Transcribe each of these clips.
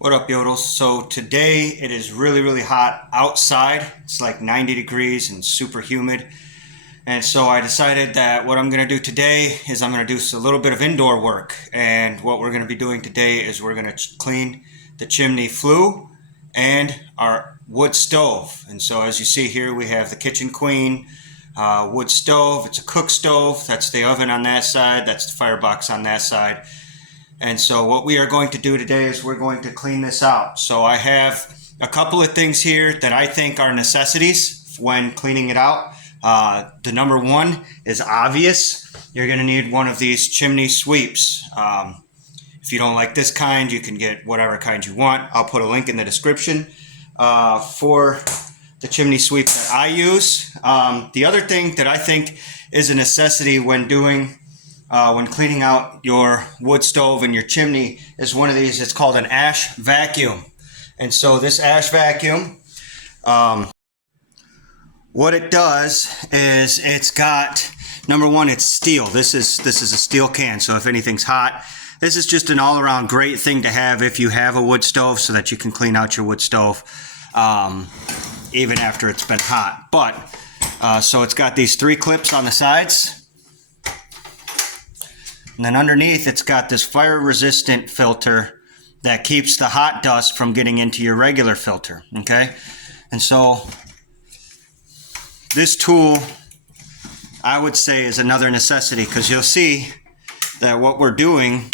What up, Yodels? So today it is really hot outside. It's like 90 degrees and super humid. And so I decided that what I'm going to do today is I'm going to do a little bit of indoor work. And what we're going to be doing today is we're going to clean the chimney flue and our wood stove. And so as you see here, we have the kitchen queen, wood stove. It's a cook stove. That's the oven on that side. That's the firebox on that side. And so what we are going to do today is we're going to clean this out. So I have a couple of things here that I think are necessities when cleaning it out. The number one is obvious. You're going to need one of these chimney sweeps. If you don't like this kind, you can get whatever kind you want. I'll put a link in the description for the chimney sweep that I use. The other thing that I think is a necessity when cleaning out your wood stove and your chimney is one of these. It's called an ash vacuum. And so this ash vacuum, what it does is it's got, number one, it's steel. This is a steel can, so if anything's hot, this is just an all-around great thing to have if you have a wood stove, so that you can clean out your wood stove even after it's been hot. But so it's got these 3 clips on the sides. And then underneath, it's got this fire-resistant filter that keeps the hot dust from getting into your regular filter, okay? And so this tool, I would say, is another necessity, because you'll see that what we're doing,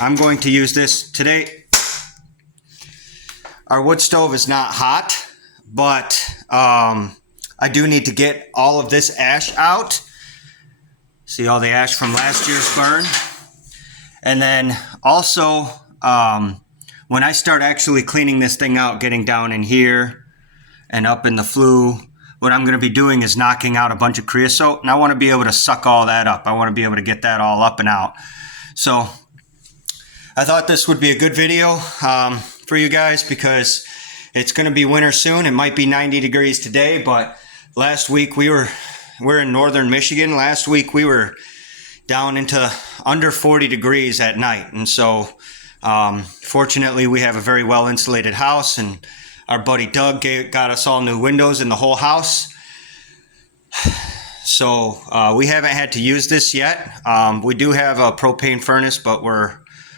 I'm going to use this today. Our wood stove is not hot, but I do need to get all of this ash out. See all the ash from last year's burn. And then also, when I start actually cleaning this thing out, getting down in here and up in the flue, what I'm going to be doing is knocking out a bunch of creosote, and I want to be able to suck all that up. I want to be able to get that all up and out. So I thought this would be a good video for you guys, because it's going to be winter soon. It might be 90 degrees today, but last week we're in northern Michigan. Last week we were down into under 40 degrees at night. And so fortunately we have a very well insulated house, and our buddy Doug got us all new windows in the whole house. So we haven't had to use this yet. We do have a propane furnace, but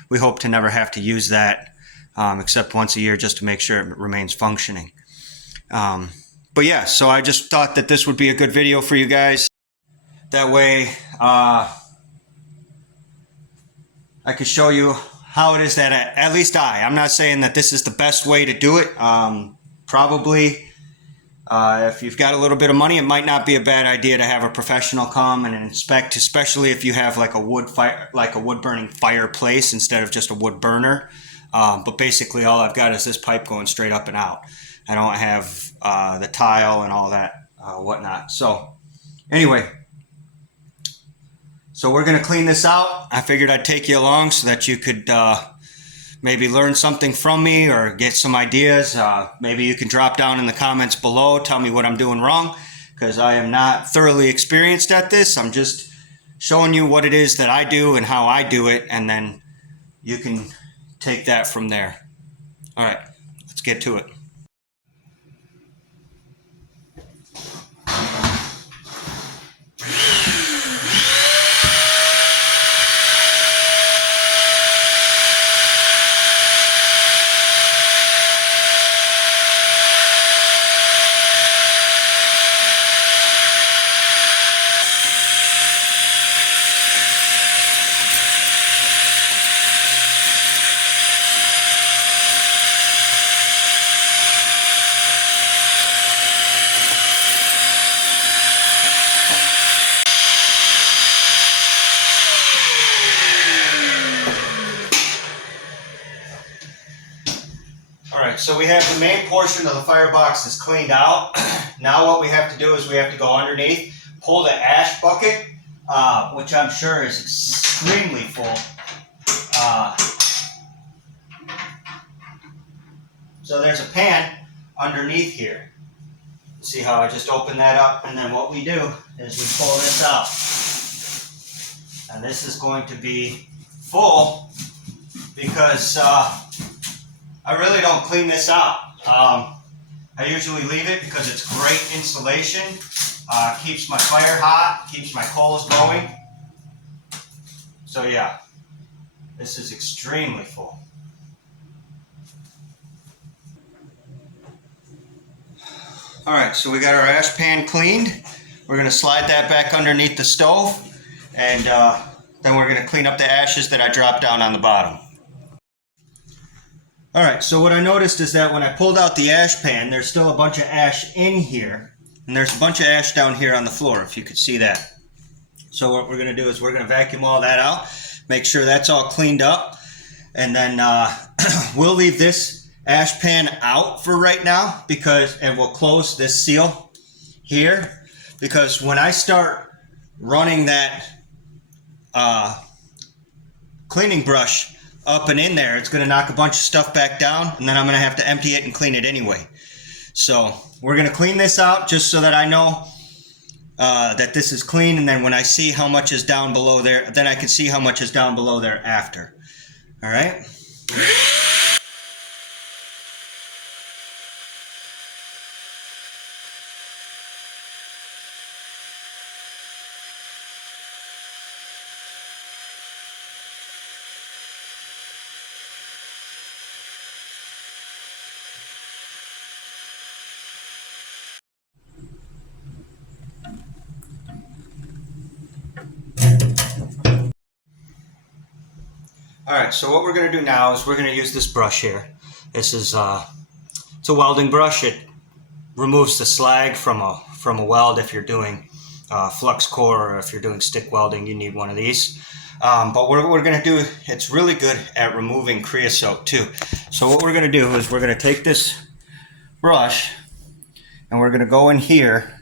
we hope to never have to use that except once a year, just to make sure it remains functioning. But yeah, so I just thought that this would be a good video for you guys. That way I could show you how it is that at least I'm not saying that this is the best way to do it. Probably if you've got a little bit of money, it might not be a bad idea to have a professional come and inspect, especially if you have like a wood burning fireplace instead of just a wood burner. But basically all I've got is this pipe going straight up and out. I don't have the tile and all that whatnot. So anyway, so we're going to clean this out. I figured I'd take you along so that you could maybe learn something from me or get some ideas. Maybe you can drop down in the comments below, tell me what I'm doing wrong, because I am not thoroughly experienced at this. I'm just showing you what it is that I do and how I do it, and then you can take that from there. All right, let's get to it. Alright, so we have the main portion of the firebox is cleaned out. Now what we have to do is we have to go underneath, pull the ash bucket, which I'm sure is extremely full. So there's a pan underneath here. See how I just opened that up, and then what we do is we pull this out. And this is going to be full because I really don't clean this out. I usually leave it because it's great insulation, keeps my fire hot, keeps my coals going. So yeah, this is extremely full. All right, so we got our ash pan cleaned. We're gonna slide that back underneath the stove, and then we're gonna clean up the ashes that I dropped down on the bottom. All right, so what I noticed is that when I pulled out the ash pan, there's still a bunch of ash in here, and there's a bunch of ash down here on the floor, if you could see that. So what we're gonna do is we're gonna vacuum all that out, make sure that's all cleaned up, and then we'll leave this ash pan out for right now and we'll close this seal here, because when I start running that cleaning brush up and in there, it's going to knock a bunch of stuff back down, and then I'm going to have to empty it and clean it anyway. So we're going to clean this out just so that I know that this is clean, and then when I see how much is down below there, then I can see how much is down below there after. All right. Alright, so what we're going to do now is we're going to use this brush here. This is it's a welding brush. It removes the slag from a weld. If you're doing flux core, or if you're doing stick welding, you need one of these. But what we're going to do, it's really good at removing creosote too. So what we're going to do is we're going to take this brush and we're going to go in here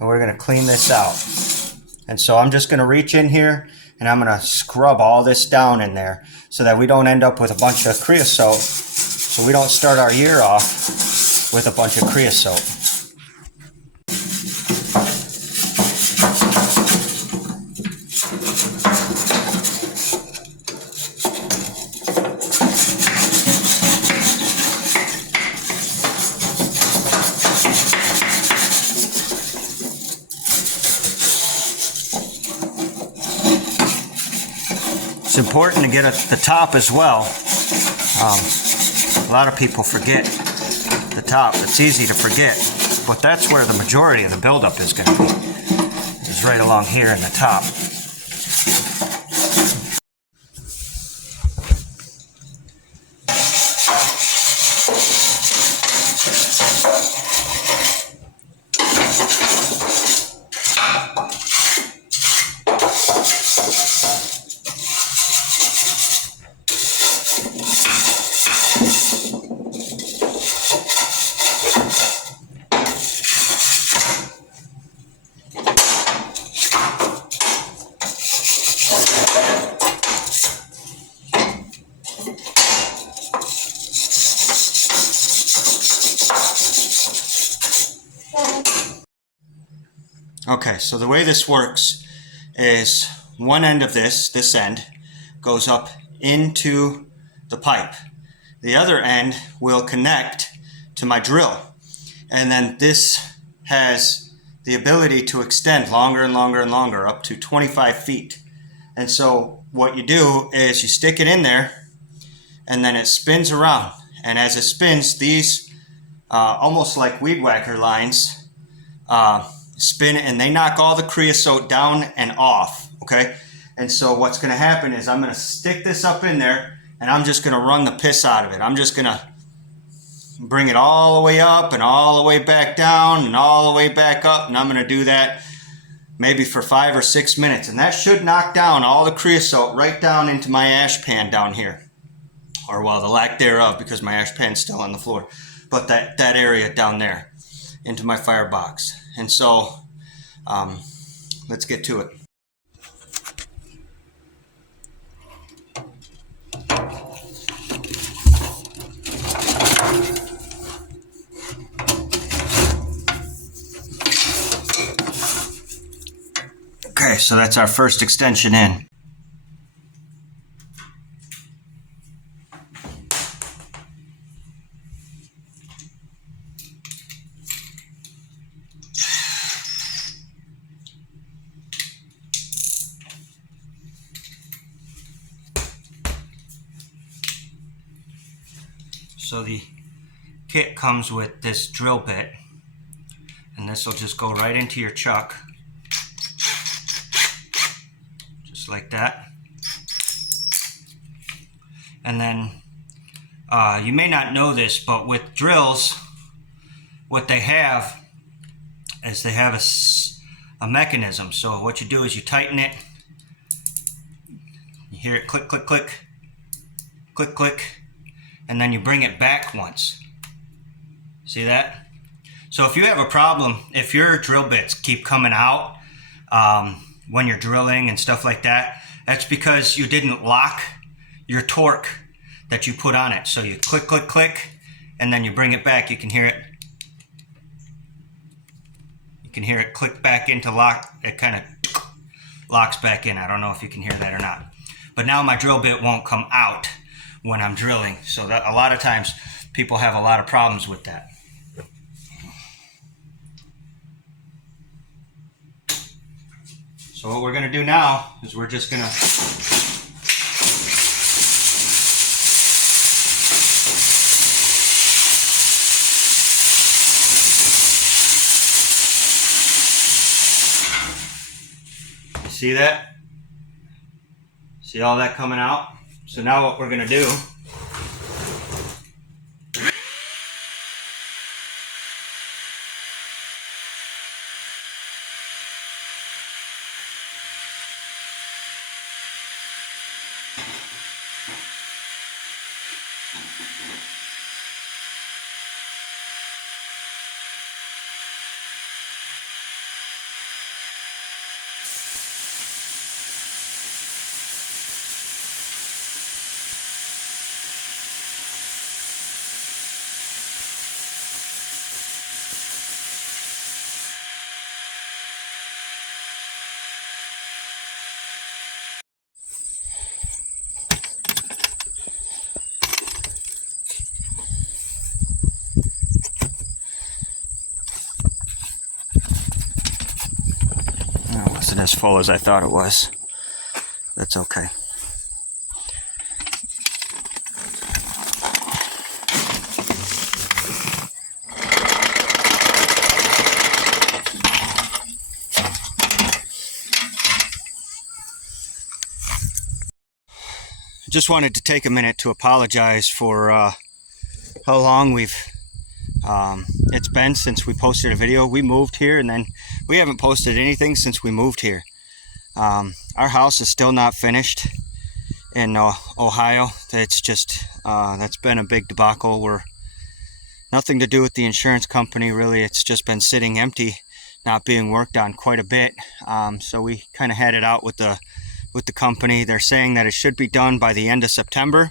and we're going to clean this out. And so I'm just going to reach in here and I'm going to scrub all this down in there so that we don't end up with a bunch of creosote, so we don't start our year off with a bunch of creosote. It's important to get at the top as well. A lot of people forget the top. It's easy to forget, but that's where the majority of the buildup is going to be. It's right along here in the top. Okay, so the way this works is one end of this end, goes up into the pipe. The other end will connect to my drill. And then this has the ability to extend longer and longer and longer, up to 25 feet. And so what you do is you stick it in there, and then it spins around. And as it spins, these almost like weed whacker lines spin, and they knock all the creosote down and off, okay? And so what's going to happen is I'm going to stick this up in there, and I'm just going to run the piss out of it. I'm just going to bring it all the way up and all the way back down and all the way back up, and I'm going to do that maybe for 5 or 6 minutes, and that should knock down all the creosote right down into my ash pan down here, or well, the lack thereof, because my ash pan's still on the floor, but that area down there into my firebox. And so let's get to it. Okay, so that's our first extension in. So the kit comes with this drill bit, and this will just go right into your chuck, just like that. And then you may not know this, but with drills, what they have is they have a mechanism. So what you do is you tighten it, you hear it click, click, click, click, click, and then you bring it back once. See that? So if you have a problem, if your drill bits keep coming out when you're drilling and stuff like that, that's because you didn't lock your torque that you put on it. So you click, click, click, and then you bring it back. You can hear it. You can hear it click back into lock. It kind of locks back in. I don't know if you can hear that or not. But now my drill bit won't come out when I'm drilling. So that a lot of times people have a lot of problems with that. So what we're going to do now is we're just going to see that? See all that coming out? So now what we're going to do wasn't as full as I thought it was. That's okay. Just wanted to take a minute to apologize for how long it's been since we posted a video. We moved here and then we haven't posted anything since we moved here. Our house is still not finished in Ohio. It's just that's been a big debacle. We're nothing to do with the insurance company really. It's just been sitting empty, not being worked on quite a bit. So we kind of had it out with the company. They're saying that it should be done by the end of September,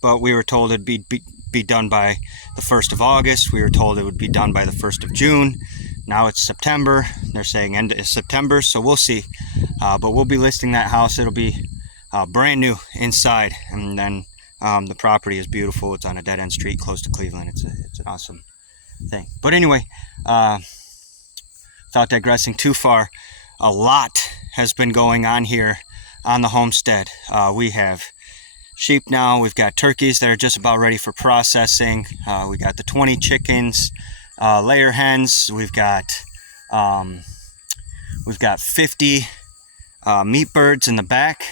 but we were told it'd be done by the 1st of August. We were told it would be done by the 1st of June. Now it's September. They're saying end of September, so we'll see. But we'll be listing that house. It'll be brand new inside, and then the property is beautiful. It's on a dead-end street close to Cleveland. It's an awesome thing. But anyway, without digressing too far, a lot has been going on here on the homestead. We have sheep now. We've got turkeys that are just about ready for processing. We got the 20 chickens, layer hens. We've got 50 meat birds in the back.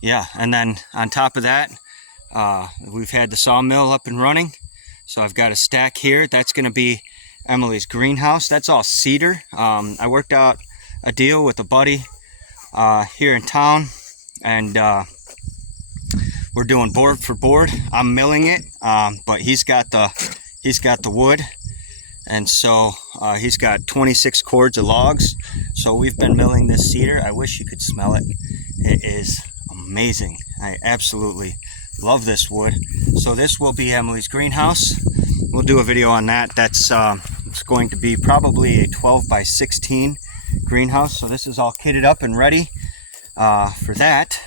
Yeah, and then on top of that, we've had the sawmill up and running. So I've got a stack here. That's going to be Emily's greenhouse. That's all cedar. I worked out a deal with a buddy here in town, and we're doing board for board. I'm milling it, but he's got the wood, and so he's got 26 cords of logs. So we've been milling this cedar. I wish you could smell it. It is amazing. I absolutely love this wood. So this will be Emily's greenhouse. We'll do a video on that. That's it's going to be probably a 12 by 16 greenhouse. So this is all kitted up and ready for that.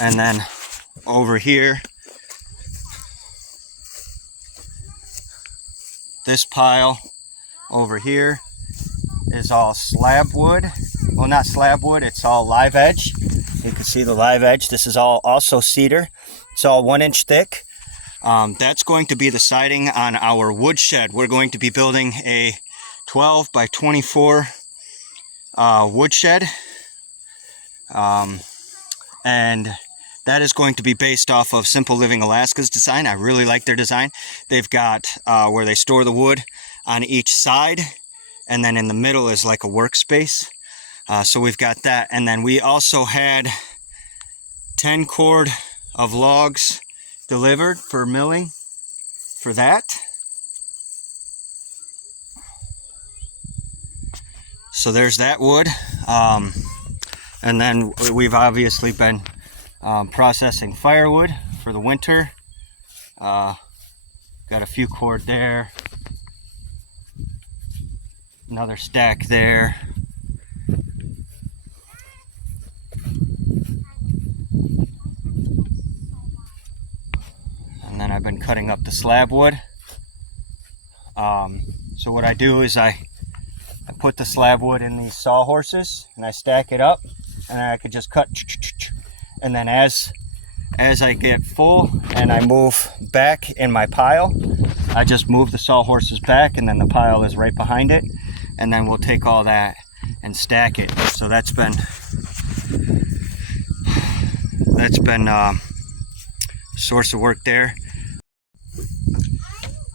And then over here, this pile over here is all slab wood. Well, not slab wood, it's all live edge. You can see the live edge. This is all also cedar. It's all 1 inch thick. That's going to be the siding on our wood shed. We're going to be building a 12 by 24 wood shed. And that is going to be based off of Simple Living Alaska's design. I really like their design. They've got where they store the wood on each side, and then in the middle is like a workspace. So we've got that. And then we also had 10 cord of logs delivered for milling for that. So there's that wood. And then we've obviously been processing firewood for the winter. Got a few cord there. Another stack there. And then I've been cutting up the slab wood. So what I do is I put the slab wood in these sawhorses and I stack it up, and I could just cut. And then as I get full and I move back in my pile, I just move the sawhorses back, and then the pile is right behind it. And then we'll take all that and stack it. So that's been a source of work there.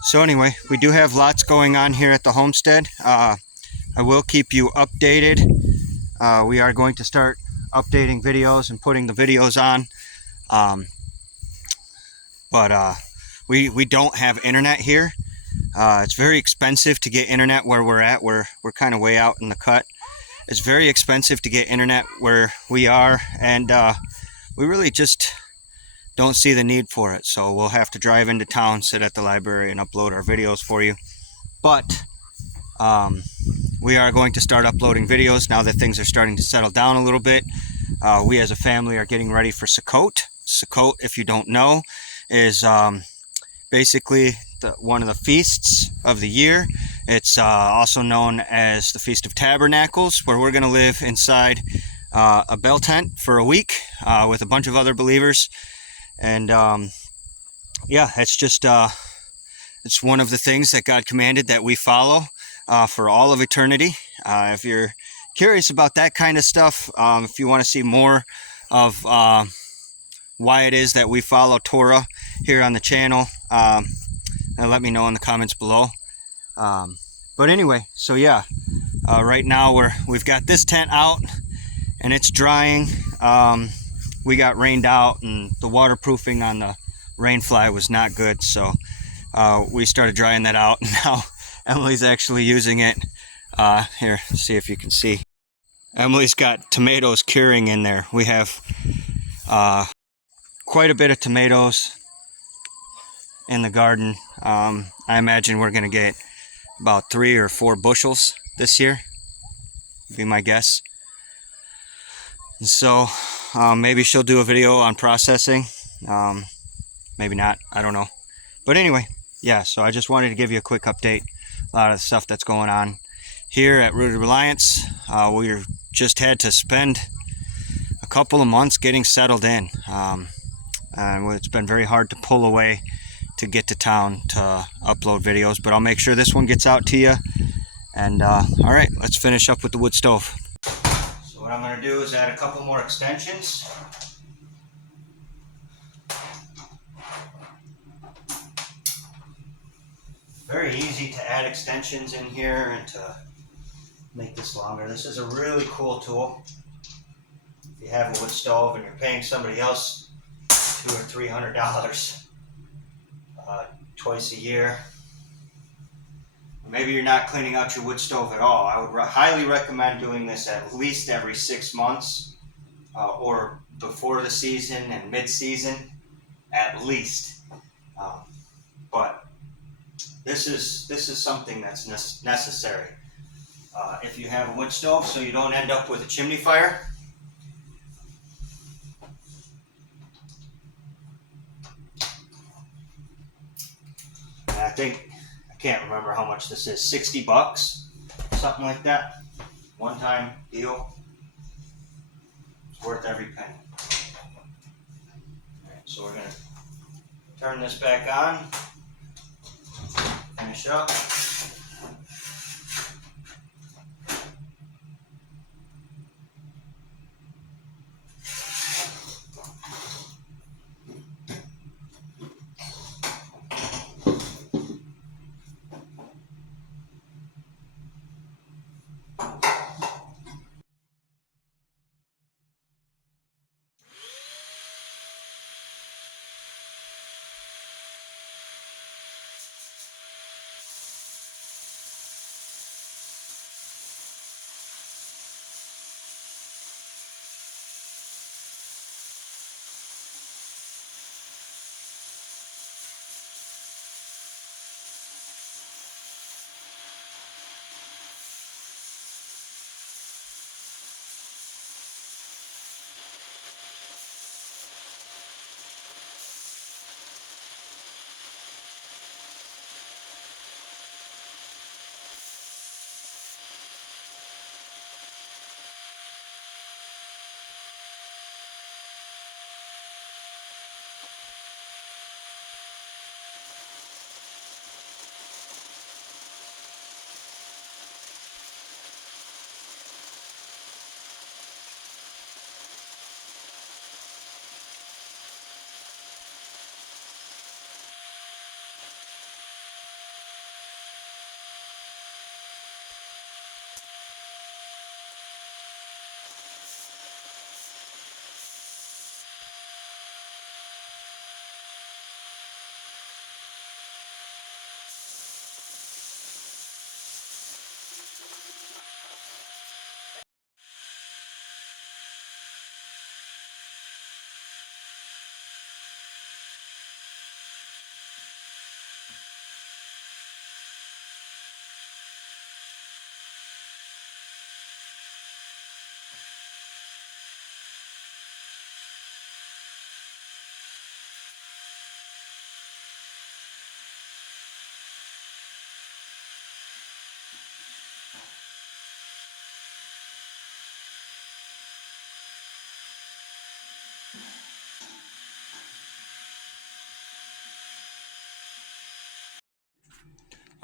So anyway, we do have lots going on here at the homestead. I will keep you updated. We are going to start updating videos and putting the videos on. But we don't have internet here. It's very expensive to get internet where we're at. We're kind of way out in the cut. It's very expensive to get internet where we are, and we really just don't see the need for it. So we'll have to drive into town, sit at the library, and upload our videos for you. But we are going to start uploading videos now that things are starting to settle down a little bit. We as a family are getting ready for Sukkot. Sukkot, if you don't know, is basically one of the feasts of the year. It's also known as the Feast of Tabernacles, where we're going to live inside a bell tent for a week with a bunch of other believers. And yeah, it's just it's one of the things that God commanded that we follow for all of eternity. If you're curious about that kind of stuff, if you want to see more of why it is that we follow Torah here on the channel, let me know in the comments below. But anyway, so yeah, right now we've got this tent out and it's drying. We got rained out, and the waterproofing on the rain fly was not good, so we started drying that out, and now Emily's actually using it. Here, see if you can see. Emily's got tomatoes curing in there. We have quite a bit of tomatoes in the garden. I imagine we're going to get about 3 or 4 bushels this year, would be my guess. And so maybe she'll do a video on processing. Maybe not, I don't know. But anyway, yeah, so I just wanted to give you a quick update. A lot of the stuff that's going on here at Rooted Reliance. We just had to spend a couple of months getting settled in. And it's been very hard to pull away to get to town to upload videos, but I'll make sure this one gets out to you. And all right, let's finish up with the wood stove. So what I'm going to do is add a couple more extensions. Very easy to add extensions in here and to make this longer. This is a really cool tool. If you have a wood stove and you're paying somebody else $200 or $300 twice a year, maybe you're not cleaning out your wood stove at all, I would highly recommend doing this at least every 6 months, or before the season and mid-season, at least. But this is something that's necessary if you have a wood stove, so you don't end up with a chimney fire. And I can't remember how much this is, $60, something like that. One-time deal. It's worth every penny. Alright, so we're going to Turn this back on. Finish up.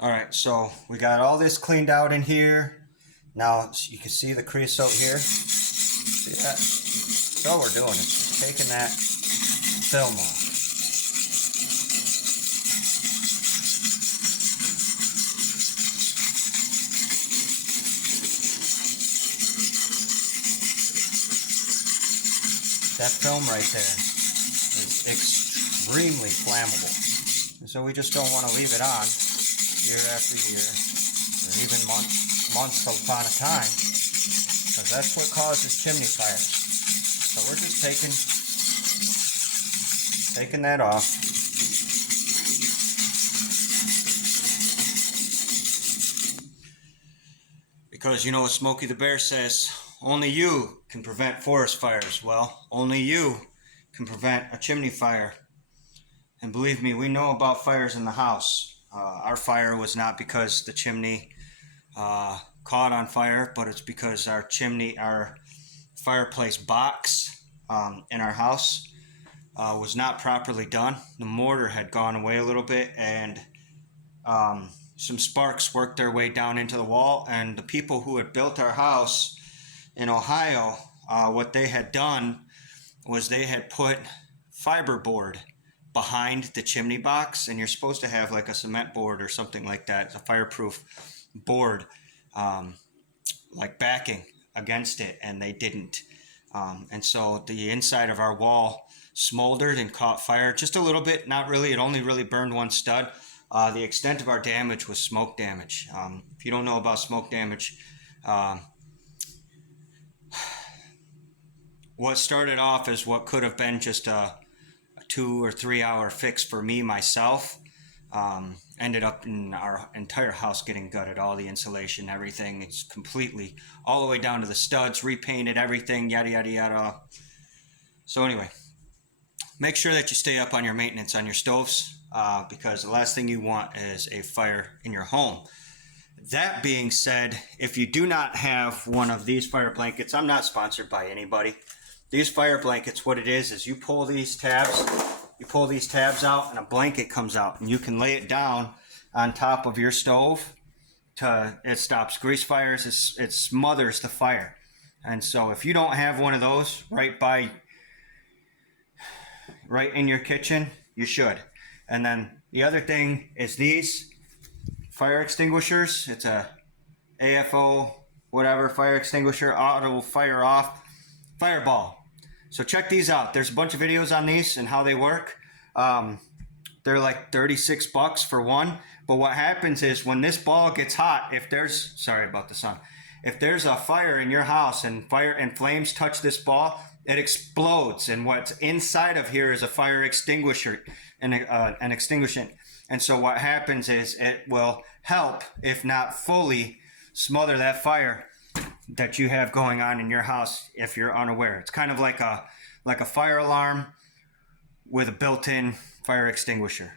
All right, so we got all this cleaned out in here. Now you can see the creosote here. See that? That's all we're doing is just taking that film off. That film right there is extremely flammable. And so we just don't want to leave it on year after year, or even months upon a time, because that's what causes chimney fires. So we're just taking that off. Because you know what Smokey the Bear says, only you can prevent forest fires. Well, only you can prevent a chimney fire. And believe me, we know about fires in the house. Our fire was not because the chimney caught on fire, but it's because our fireplace box in our house was not properly done. The mortar had gone away a little bit, and some sparks worked their way down into the wall. And the people who had built our house in Ohio, what they had done was they had put fiberboard behind the chimney box, and you're supposed to have like a cement board or something like that, a fireproof board, like backing against it, and they didn't. And so the inside of our wall smoldered and caught fire just a little bit, not really. It only really burned one stud. The extent of our damage was smoke damage. If you don't know about smoke damage, what started off as what could have been just a 2 or 3 hour fix for me myself ended up in our entire house getting gutted. All the insulation, everything, it's completely all the way down to the studs, repainted everything, yada yada yada. So anyway, make sure that you stay up on your maintenance on your stoves, because the last thing you want is a fire in your home. That being said, if you do not have one of these fire blankets, I'm not sponsored by anybody. These fire blankets, what it is you pull these tabs you pull these tabs out and a blanket comes out, and you can lay it down on top of your stove. It stops grease fires. It smothers the fire. And so if you don't have one of those right in your kitchen, you should. And then the other thing is these fire extinguishers. It's a AFO whatever fire extinguisher, auto fire off fireball. So check these out. There's a bunch of videos on these and how they work. They're like $36 for one. But what happens is when this ball gets hot, if there's a fire in your house and fire and flames touch this ball, it explodes. And what's inside of here is a fire extinguisher and an extinguishant. And so what happens is it will help, if not fully, smother that fire that you have going on in your house if you're unaware. It's kind of like a fire alarm with a built-in fire extinguisher.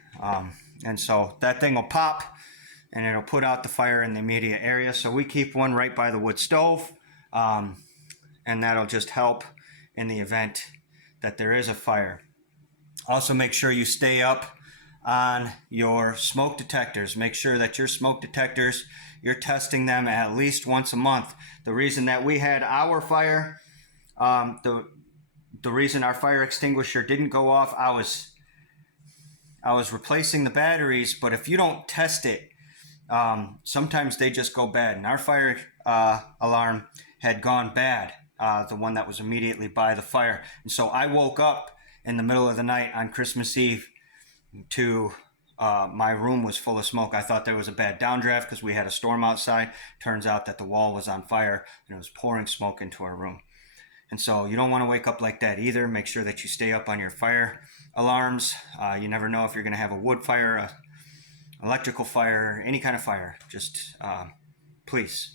And so that thing will pop and it'll put out the fire in the immediate area. So we keep one right by the wood stove, and that'll just help in the event that there is a fire. Also, make sure you stay up on your smoke detectors. Make sure that your smoke detectors, you're testing them at least once a month. The reason that we had our fire, the reason our fire extinguisher didn't go off, I was replacing the batteries, but if you don't test it, sometimes they just go bad. And our fire alarm had gone bad, the one that was immediately by the fire. And so I woke up in the middle of the night on Christmas Eve to my room was full of smoke. I thought there was a bad downdraft because we had a storm outside. Turns out that the wall was on fire and it was pouring smoke into our room. And so you don't want to wake up like that either. Make sure that you stay up on your fire alarms. You never know if you're going to have a wood fire, a electrical fire, any kind of fire. Just please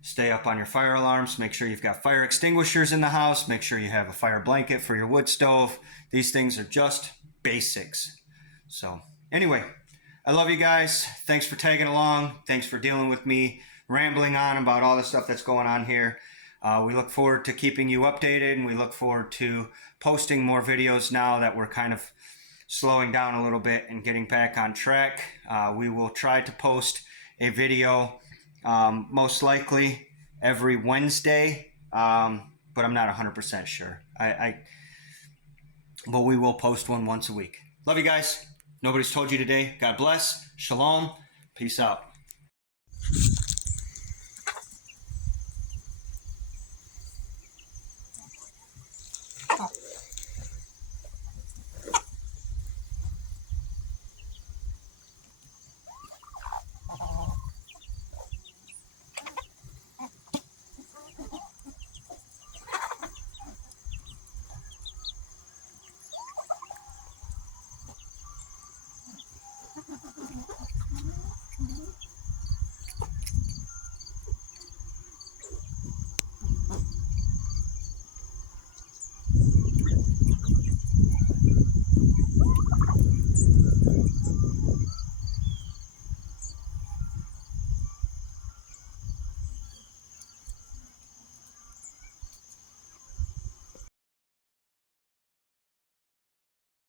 stay up on your fire alarms. Make sure you've got fire extinguishers in the house. Make sure you have a fire blanket for your wood stove. These things are just basics. So anyway, I love you guys. Thanks for tagging along. Thanks for dealing with me rambling on about all the stuff that's going on here. We look forward to keeping you updated, and we look forward to posting more videos now that we're kind of slowing down a little bit and getting back on track. We will try to post a video most likely every Wednesday, but I'm not 100% sure. But we will post one once a week. Love you guys. Nobody's told you today. God bless. Shalom. Peace out.